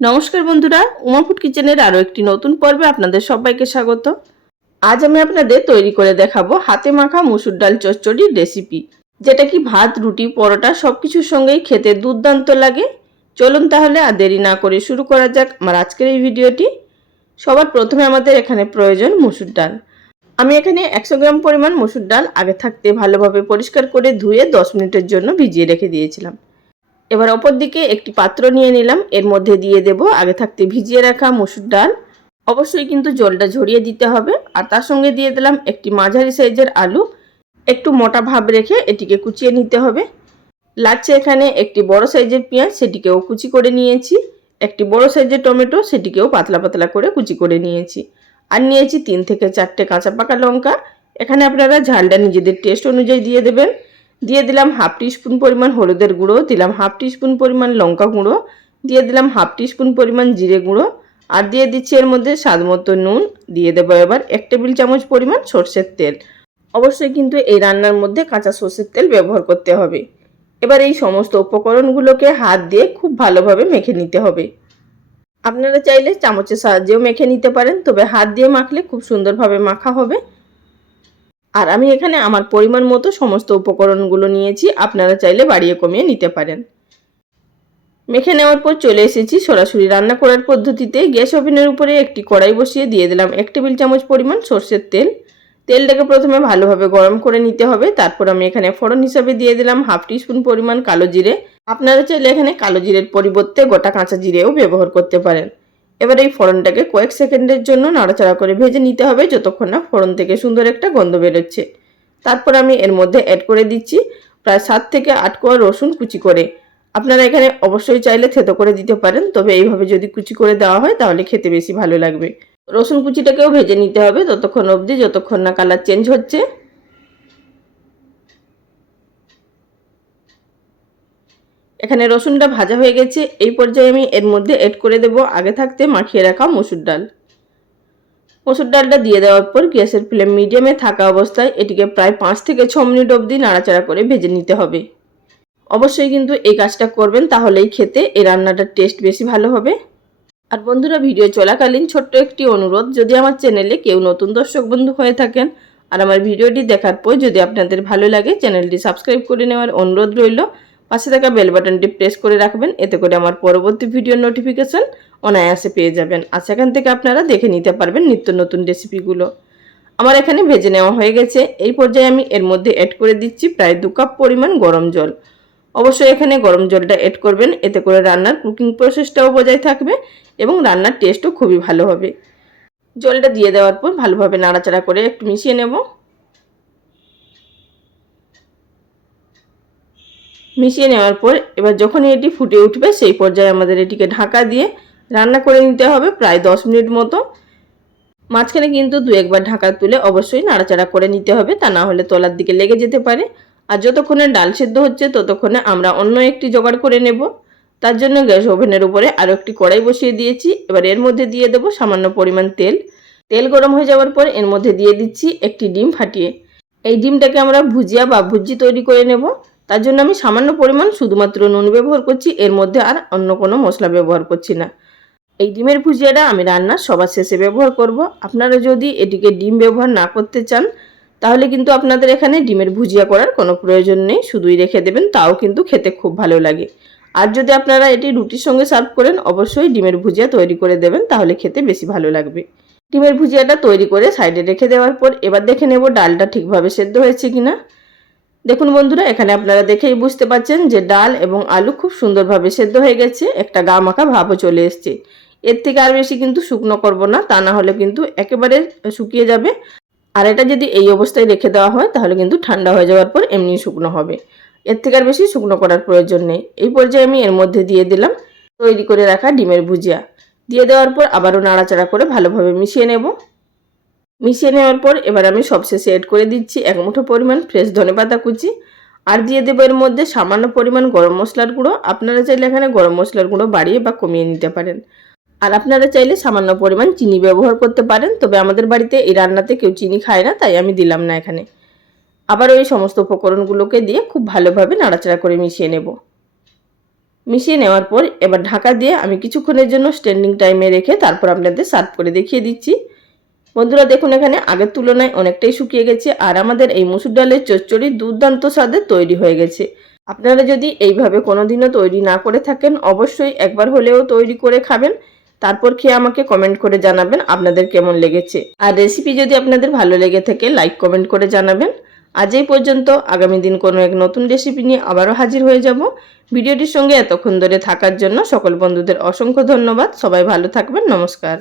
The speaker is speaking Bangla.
নমস্কার বন্ধুরা উমাপুট কিচেনের আরও একটি নতুন পর্বে আপনাদের সবাইকে স্বাগত। আজ আমি আপনাদের তৈরি করে দেখাবো হাতে মাখা মুসুর ডাল চচ্চড়ির রেসিপি, যেটা কি ভাত, রুটি, পরোটা সব কিছুর সঙ্গেই খেতে দুর্দান্ত লাগে। চলুন তাহলে আর দেরি না করে শুরু করা যাক আমার আজকের এই ভিডিওটি। সবার প্রথমে আমাদের এখানে প্রয়োজন মুসুর ডাল। আমি এখানে একশো গ্রাম পরিমাণ মুসুর ডাল আগে থাকতে ভালোভাবে পরিষ্কার করে ধুয়ে দশ মিনিটের জন্য ভিজিয়ে রেখে দিয়েছিলাম। এবার অপর দিকে একটি পাত্র নিয়ে নিলাম। এর মধ্যে দিয়ে দেব আগে থাকতে ভিজিয়ে রাখা মসুর ডাল। অবশ্যই কিন্তু জলটা ঝরিয়ে দিতে হবে। আর তার সঙ্গে দিয়ে দিলাম একটি মাঝারি সাইজের আলু। একটু মোটা ভাব রেখে এটিকে কুচিয়ে নিতে হবে। লাগছে এখানে একটি বড় সাইজের পেঁয়াজ, সেটিকেও কুচি করে নিয়েছি। একটি বড় সাইজের টমেটো, সেটিকেও পাতলা পাতলা করে কুচি করে নিয়েছি। আর নিয়েছি তিন থেকে চারটে কাঁচা পাকা লঙ্কা। এখানে আপনারা ঝালটা নিজেদের টেস্ট অনুযায়ী দিয়ে দেবেন। দিয়ে দিলাম হাফ টিস্পুন পরিমাণ হলুদের গুঁড়ো, দিলাম হাফ টিস্পুন পরিমাণ লঙ্কা গুঁড়ো, দিয়ে দিলাম হাফ টিস্পুন পরিমাণ জিরে গুঁড়ো, আর দিয়ে দিচ্ছি এর মধ্যে স্বাদ মতো নুন, দিয়ে দেবো এবার এক টেবিল চামচ পরিমাণ সর্ষের তেল। অবশ্যই কিন্তু এই রান্নার মধ্যে কাঁচা সর্ষের তেল ব্যবহার করতে হবে। এবার এই সমস্ত উপকরণগুলোকে হাত দিয়ে খুব ভালোভাবে মেখে নিতে হবে। আপনারা চাইলে চামচের সাহায্যেও মেখে নিতে পারেন, তবে হাত দিয়ে মাখলে খুব সুন্দরভাবে মাখা হবে। আর আমি এখানে আমার পরিমাণ মতো সমস্ত উপকরণগুলো নিয়েছি, আপনারা চাইলে বাড়িয়ে কমিয়ে নিতে পারেন। মেখে নেওয়ার পর চলে এসেছি সরাসরি রান্না করার পদ্ধতিতে। গ্যাস ওভেনের উপরে একটি কড়াই বসিয়ে দিয়ে দিলাম এক টেবিল চামচ পরিমাণ সর্ষের তেল। তেলটাকে প্রথমে ভালোভাবে গরম করে নিতে হবে। তারপর আমি এখানে ফোড়ন হিসাবে দিয়ে দিলাম হাফ টিস্পুন পরিমাণ কালো জিরে। আপনারা চাইলে এখানে কালো জিরের পরিবর্তে গোটা কাঁচা জিরেও ব্যবহার করতে পারেন। এবার এই ফোড়নটাকে কয়েক সেকেন্ডের জন্য নাড়াচাড়া করে ভেজে নিতে হবে যতক্ষণ না ফোড়ন থেকে সুন্দর একটা গন্ধ বেরোচ্ছে। তারপর আমি এর মধ্যে অ্যাড করে দিচ্ছি প্রায় সাত থেকে আট কোয়া রসুন কুচি করে। আপনারা এখানে অবশ্যই চাইলে থেতো করে দিতে পারেন, তবে এইভাবে যদি কুচি করে দেওয়া হয় তাহলে খেতে বেশি ভালো লাগবে। রসুন কুচিটাকেও ভেজে নিতে হবে ততক্ষণ অবধি, যতক্ষণ না কালার চেঞ্জ হচ্ছে। এখানে রসুনটা ভাজা হয়ে গেছে। এই পর্যায়ে আমি এর মধ্যে অ্যাড করে দেব আগে থাকতে মাখিয়ে রাখা মসুর ডাল। মসুর ডালটা দিয়ে দেওয়ার পর গ্যাসের ফ্লেম মিডিয়ামে থাকা অবস্থায় এটিকে প্রায় পাঁচ থেকে ছ মিনিট অবধি নাড়াচাড়া করে ভেজে নিতে হবে। অবশ্যই কিন্তু এই কাজটা করবেন, তাহলেই খেতে এই রান্নাটার টেস্ট বেশি ভালো হবে। আর বন্ধুরা ভিডিও চলাকালীন ছোট্ট একটি অনুরোধ, যদি আমার চ্যানেলে কেউ নতুন দর্শক বন্ধু হয়ে থাকেন আর আমার ভিডিওটি দেখার পর যদি আপনাদের ভালো লাগে চ্যানেলটি সাবস্ক্রাইব করে নেওয়ার অনুরোধ রইল। পাশে থাকা বেল বাটনটি প্রেস করে রাখবেন, এতে করে আমার পরবর্তী ভিডিওর নোটিফিকেশান অনায়াসে পেয়ে যাবেন। আর সেখান থেকে আপনারা দেখে নিতে পারবেন নিত্য নতুন রেসিপিগুলো আমার এখানে ভেজে নেওয়া হয়ে গেছে। এই পর্যায়ে আমি এর মধ্যে অ্যাড করে দিচ্ছি প্রায় দু কাপ পরিমাণ গরম জল। অবশ্যই এখানে গরম জলটা অ্যাড করবেন, এতে করে রান্নার কুকিং প্রসেসটাও বজায় থাকবে এবং রান্নার টেস্টও খুবই ভালো হবে। জলটা দিয়ে দেওয়ার পর ভালোভাবে নাড়াচাড়া করে একটু মিশিয়ে নেব। মিশিয়ে নেওয়ার পর এবার যখনই এটি ফুটে উঠবে, সেই পর্যায়ে আমাদের এটিকে ঢাকা দিয়ে রান্না করে নিতে হবে প্রায় দশ মিনিট মতো। মাঝখানে কিন্তু দু একবার ঢাকা তুলে অবশ্যই নাড়াচাড়া করে নিতে হবে, তা না হলে তলার দিকে লেগে যেতে পারে। আর যতক্ষণে ডাল সেদ্ধ হচ্ছে, ততক্ষণে আমরা অন্য একটি জোগাড় করে নেব। তার জন্য গ্যাস ওভেনের উপরে আরও একটি কড়াই বসিয়ে দিয়েছি। এবার এর মধ্যে দিয়ে দেবো সামান্য পরিমাণ তেল। তেল গরম হয়ে যাওয়ার পর এর মধ্যে দিয়ে দিচ্ছি একটি ডিম ফাটিয়ে। এই ডিমটাকে আমরা ভুজিয়া বা ভুজি তৈরি করে নেব। তার জন্য আমি সামান্য পরিমাণ শুধুমাত্র নুন ব্যবহার করছি, এর মধ্যে আর অন্য কোনো মশলা ব্যবহার করছি না। এই ডিমের ভুজিয়াটা আমি রান্নার সবার শেষে ব্যবহার করব। আপনারা যদি এটিকে ডিম ব্যবহার না করতে চান, তাহলে কিন্তু আপনাদের এখানে ডিমের ভুজিয়া করার কোনো প্রয়োজন নেই, শুধুই রেখে দেবেন, তাও কিন্তু খেতে খুব ভালো লাগে। আর যদি আপনারা এটি রুটির সঙ্গে সার্ভ করেন, অবশ্যই ডিমের ভুজিয়া তৈরি করে দেবেন, তাহলে খেতে বেশি ভালো লাগবে। ডিমের ভুজিয়াটা তৈরি করে সাইডে রেখে দেওয়ার পর এবার দেখে নেব ডালটা ঠিকভাবে সেদ্ধ হয়েছে কিনা। দেখুন বন্ধুরা, এখানে আপনারা দেখেই বুঝতে পাচ্ছেন যে ডাল এবং আলু খুব সুন্দরভাবে সেদ্ধ হয়ে গেছে, একটা গা মাখা ভাবও চলে এসছে। এর থেকে আর বেশি কিন্তু শুকনো করব না, তা না হলে কিন্তু একেবারে শুকিয়ে যাবে। আর এটা যদি এই অবস্থায় রেখে দেওয়া হয়, তাহলে কিন্তু ঠান্ডা হয়ে যাওয়ার পর এমনি শুকনো হবে। এর থেকে আর বেশি শুকনো করার প্রয়োজন নেই। এই পর্যায়ে আমি এর মধ্যে দিয়ে দিলাম তৈরি করে রাখা ডিমের ভুজিয়া। দিয়ে দেওয়ার পর আবারও নাড়াচাড়া করে ভালোভাবে মিশিয়ে নেব। মিশিয়ে নেওয়ার পর এবার আমি সবশেষে এড করে দিচ্ছি এক মুঠো পরিমাণ ফ্রেশ ধনেপাতা কুচি। আর দিয়ে দেবো এর মধ্যে সামান্য পরিমাণ গরম মশলার গুঁড়ো। আপনারা চাইলে এখানে গরম মশলার গুঁড়ো বাড়িয়ে বা কমিয়ে নিতে পারেন। আর আপনারা চাইলে সামান্য পরিমাণ চিনি ব্যবহার করতে পারেন। তবে আমাদের বাড়িতে এই রান্নাতে কেউ চিনি খায় না, তাই আমি দিলাম না এখানে। আবার ওই সমস্ত উপকরণগুলোকে দিয়ে খুব ভালোভাবে নাড়াচাড়া করে মিশিয়ে নেব। মিশিয়ে নেওয়ার পর এবার ঢাকা দিয়ে আমি কিছুক্ষণের জন্য স্ট্যান্ডিং টাইমে রেখে তারপর আপনাদের সার্ভ করে দেখিয়ে দিচ্ছি। বন্ধুরা দেখুন এখানে আগের তুলনায় অনেকটাই শুকিয়ে গেছে, আর আমাদের এই মুসুর ডালের চচ্চড়ি দুর্দান্ত স্বাদের তৈরি হয়ে গেছে। আপনারা যদি এইভাবে কোনোদিনও তৈরি না করে থাকেন, অবশ্যই একবার হলেও তৈরি করে খাবেন। তারপর খেয়ে আমাকে কমেন্ট করে জানাবেন আপনাদের কেমন লেগেছে। আর রেসিপি যদি আপনাদের ভালো লেগে থাকে লাইক কমেন্ট করে জানাবেন। আজ এই পর্যন্ত আগামী দিন কোনো এক নতুন রেসিপি নিয়ে আবারও হাজির হয়ে যাব। ভিডিওটির সঙ্গে এতক্ষণ ধরে থাকার জন্য সকল বন্ধুদের অসংখ্য ধন্যবাদ। সবাই ভালো থাকবেন, নমস্কার।